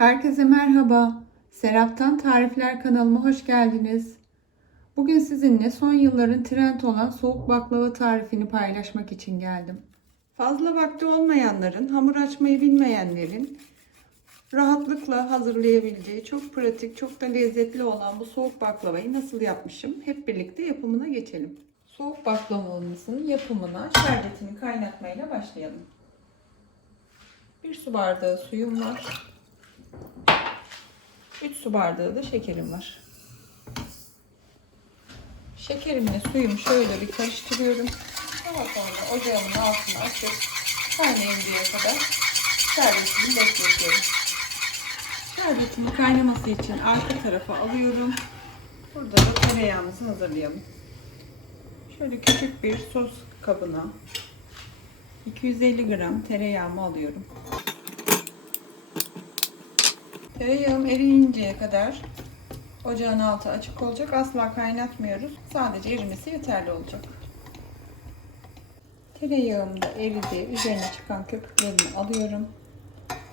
Herkese merhaba. Seraptan Tarifler kanalıma hoş geldiniz. Bugün sizinle son yılların trend olan soğuk baklava tarifini paylaşmak için geldim. Fazla vakti olmayanların, hamur açmayı bilmeyenlerin rahatlıkla hazırlayabileceği çok pratik, çok da lezzetli olan bu soğuk baklavayı nasıl yapmışım? Hep birlikte yapımına geçelim. Soğuk baklavamızın yapımına şerbetini kaynatmayla başlayalım. Bir su bardağı suyum var. 3 su bardağı da şekerim var. Şekerimle suyumu şöyle bir karıştırıyorum. Daha sonra ocağımın altını açıp kaynayıncaya kadar şerbetimi bekletiyorum. Şerbetimin kaynaması için arka tarafa alıyorum. Burada da tereyağımızı hazırlayalım. Şöyle küçük bir sos kabına 250 gram tereyağımı alıyorum. Tereyağım eriyinceye kadar ocağın altı açık olacak. Asla kaynatmıyoruz. Sadece erimesi yeterli olacak. Tereyağım da eridi. Üzerine çıkan köpüklerini alıyorum.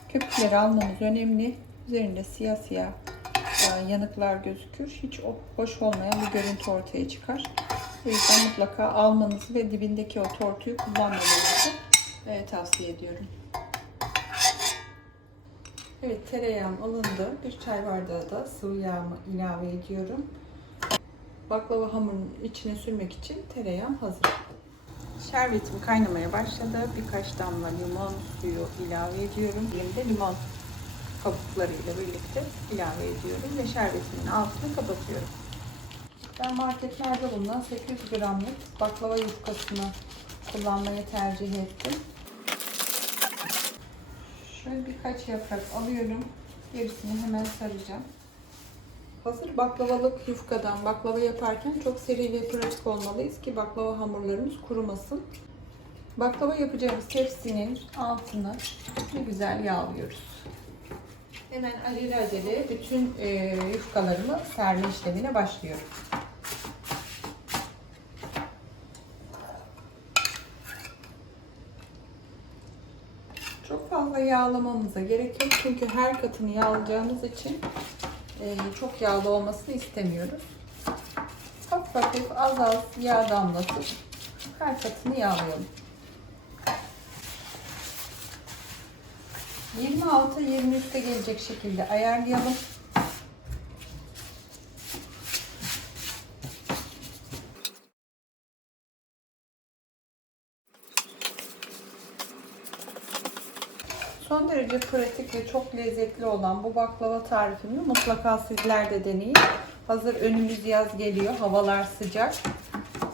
Köpükleri almamız önemli. Üzerinde siyah siyah e, yanıklar gözükür. Hiç hoş olmayan bir görüntü ortaya çıkar. O yüzden mutlaka almanızı ve dibindeki o tortuyu kullanmamanızı e, tavsiye ediyorum. Evet tereyağım alındı. Bir çay bardağı da sıvı yağımı ilave ediyorum. Baklava hamurunun içine sürmek için tereyağım hazır. Şerbetim kaynamaya başladı. Birkaç damla limon suyu ilave ediyorum. Elimde limon kabuklarıyla birlikte ilave ediyorum ve şerbetimin altını kapatıyorum. Ben marketlerde bulunan 800 gramlık baklava yufkasını kullanmayı tercih ettim. Şöyle birkaç yaprak alıyorum. Gerisini hemen saracağım. Hazır baklavalık yufkadan baklava yaparken çok seri ve pratik olmalıyız ki baklava hamurlarımız kurumasın. Baklava yapacağımız tepsinin altını bir güzel yağlıyoruz. Hemen acele acele bütün e, yufkalarımı serme işlemine başlıyorum. Çok fazla yağlamamıza gerek yok çünkü her katını yağlayacağımız için e, çok yağlı olmasını istemiyoruz. Hafif hafif az az yağ damlatıp her katını yağlayalım. 26-23'te gelecek şekilde ayarlayalım. Son derece pratik ve çok lezzetli olan bu baklava tarifimi mutlaka sizler de deneyin. Hazır önümüz yaz geliyor, havalar sıcak.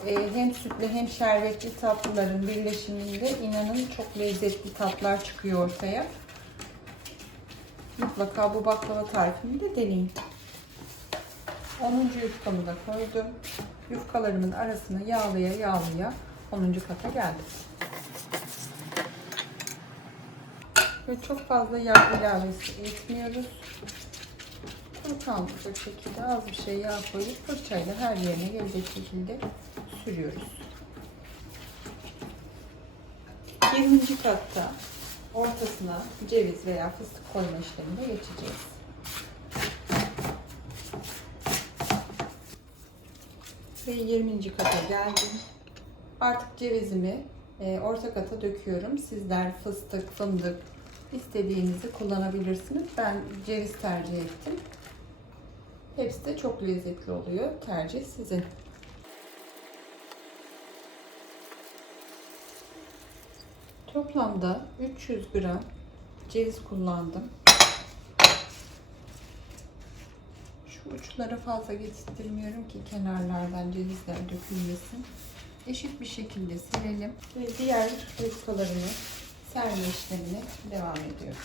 Ee, hem sütlü hem şerbetli tatlıların birleşiminde inanın çok lezzetli tatlar çıkıyor ortaya. Mutlaka bu baklava tarifimi de deneyin. 10. yufkamı da koydum. Yufkalarımın arasına yağlaya yağlaya 10. kata geldim. Ve çok fazla yağ ilavesi etmiyoruz. Kuru kalmayacak şekilde az bir şey yağ koyup fırçayla her yerine gelecek şekilde sürüyoruz. 20. katta ortasına ceviz veya fıstık koyma işlemine geçeceğiz. Ve 20. kata geldim. Artık cevizimi e, orta kata döküyorum. Sizler fıstık, fındık istediğinizi kullanabilirsiniz. Ben ceviz tercih ettim. Hepsi de çok lezzetli oluyor. Tercih sizin. Toplamda 300 gram ceviz kullandım. Şu uçlara fazla getirmiyorum ki kenarlardan cevizler dökülmesin. Eşit bir şekilde silelim ve diğer yufkalarını serme işlemine devam ediyorum.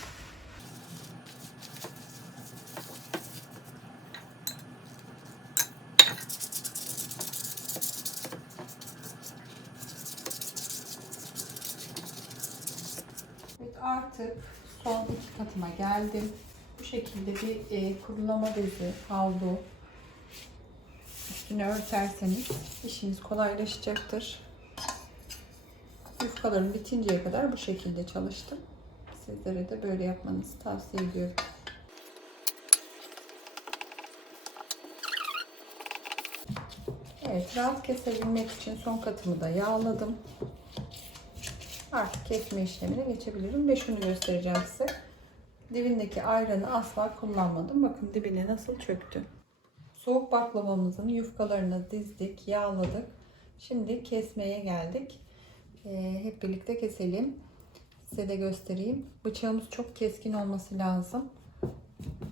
Evet artık son iki katıma geldim. Bu şekilde bir e, kurulama bezi, havlu üstüne örterseniz işiniz kolaylaşacaktır. Yufkalarım bitinceye kadar bu şekilde çalıştım. Sizlere de böyle yapmanızı tavsiye ediyorum. Evet rahat kesebilmek için son katımı da yağladım. Artık kesme işlemine geçebilirim ve şunu göstereceğim size. Dibindeki ayranı asla kullanmadım. Bakın dibine nasıl çöktü. Soğuk baklavamızın yufkalarını dizdik, yağladık. Şimdi kesmeye geldik. Ee, hep birlikte keselim. Size de göstereyim. Bıçağımız çok keskin olması lazım.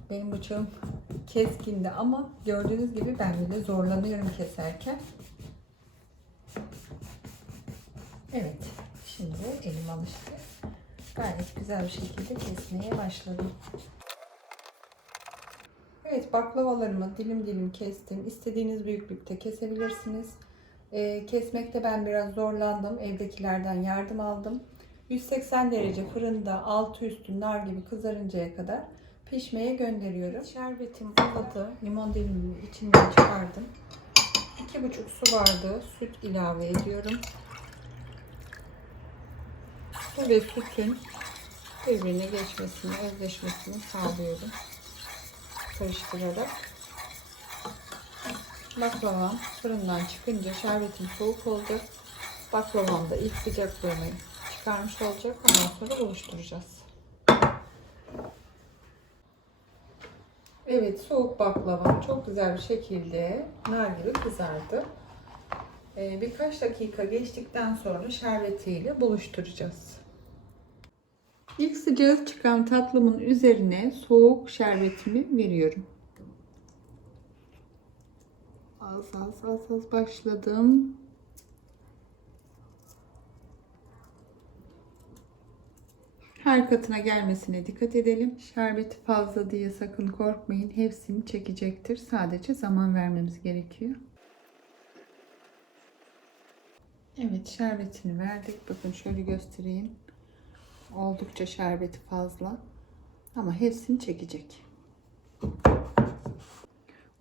Benim bıçağım keskindi ama gördüğünüz gibi ben bile zorlanıyorum keserken. Evet. Şimdi elim alıştı. Gayet güzel bir şekilde kesmeye başladım. Evet baklavalarımı dilim dilim kestim. İstediğiniz büyüklükte kesebilirsiniz. Ee, kesmekte ben biraz zorlandım. Evdekilerden yardım aldım. 180 derece fırında altı üstü nar gibi kızarıncaya kadar pişmeye gönderiyorum. Şerbetim ılıdı. Limon dilimini içinden çıkardım. 2,5 su bardağı süt ilave ediyorum. Su ve sütün birbirine geçmesini, özleşmesini sağlıyorum. Karıştırarak. Baklavam fırından çıkınca şerbetim soğuk olacak. Baklavam da ilk sıcaklığını çıkarmış olacak. Ondan sonra buluşturacağız. Evet soğuk baklavam çok güzel bir şekilde nar gibi kızardı. Ee, birkaç dakika geçtikten sonra şerbetiyle buluşturacağız. İlk sıcağı çıkan tatlımın üzerine soğuk şerbetimi veriyorum. Az az az az başladım. Her katına gelmesine dikkat edelim. Şerbeti fazla diye sakın korkmayın. Hepsini çekecektir. Sadece zaman vermemiz gerekiyor. Evet şerbetini verdik. Bakın şöyle göstereyim. Oldukça şerbeti fazla. Ama hepsini çekecek.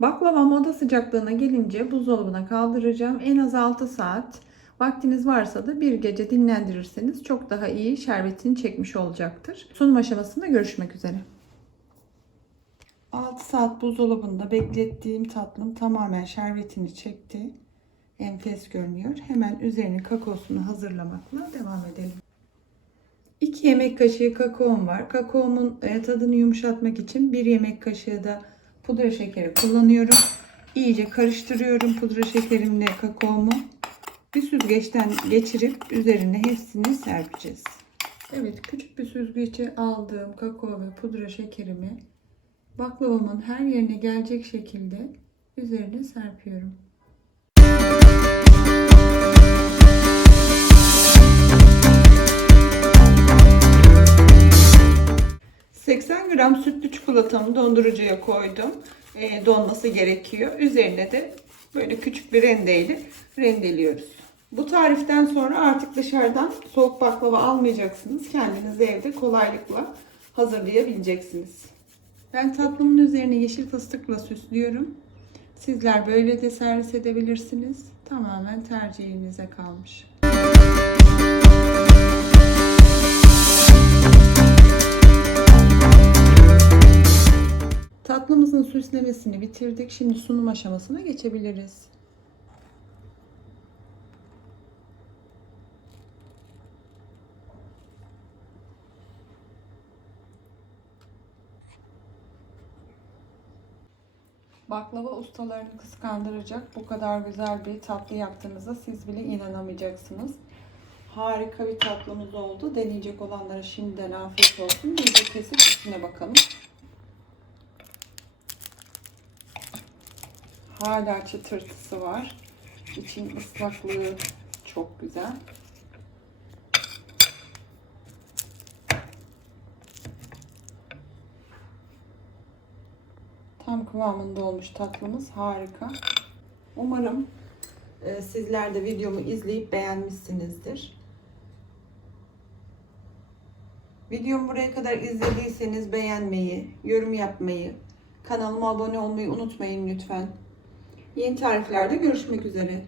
Baklavam oda sıcaklığına gelince buzdolabına kaldıracağım. En az 6 saat. Vaktiniz varsa da bir gece dinlendirirseniz çok daha iyi şerbetini çekmiş olacaktır. Sunum aşamasında görüşmek üzere. 6 saat buzdolabında beklettiğim tatlım tamamen şerbetini çekti. Enfes görünüyor. Hemen üzerine kakaosunu hazırlamakla devam edelim. 2 yemek kaşığı kakaom var. Kakaomun e, tadını yumuşatmak için 1 yemek kaşığı da pudra şekeri kullanıyorum. İyice karıştırıyorum pudra şekerimle kakaomu. Bir süzgeçten geçirip üzerine hepsini serpeceğiz. Evet küçük bir süzgece aldığım kakao ve pudra şekerimi baklavamın her yerine gelecek şekilde üzerine serpiyorum. 80 gram sütlü çikolatamı dondurucuya koydum. E, donması gerekiyor. Üzerine de böyle küçük bir rendeyle rendeliyoruz. Bu tariften sonra artık dışarıdan soğuk baklava almayacaksınız. Kendiniz evde kolaylıkla hazırlayabileceksiniz. Ben tatlımın üzerine yeşil fıstıkla süslüyorum. Sizler böyle de servis edebilirsiniz. Tamamen tercihinize kalmış. Tatlımızın süslemesini bitirdik. Şimdi sunum aşamasına geçebiliriz. Baklava ustalarını kıskandıracak bu kadar güzel bir tatlı yaptığınıza siz bile inanamayacaksınız. Harika bir tatlımız oldu. Deneyecek olanlara şimdiden afiyet olsun. Bir de kesip içine bakalım. Hala çıtırtısı var. İçin ıslaklığı çok güzel. Tam kıvamında olmuş tatlımız. Harika. Umarım e, sizler de videomu izleyip beğenmişsinizdir. Videomu buraya kadar izlediyseniz beğenmeyi, yorum yapmayı, kanalıma abone olmayı unutmayın lütfen. Yeni tariflerde görüşmek üzere.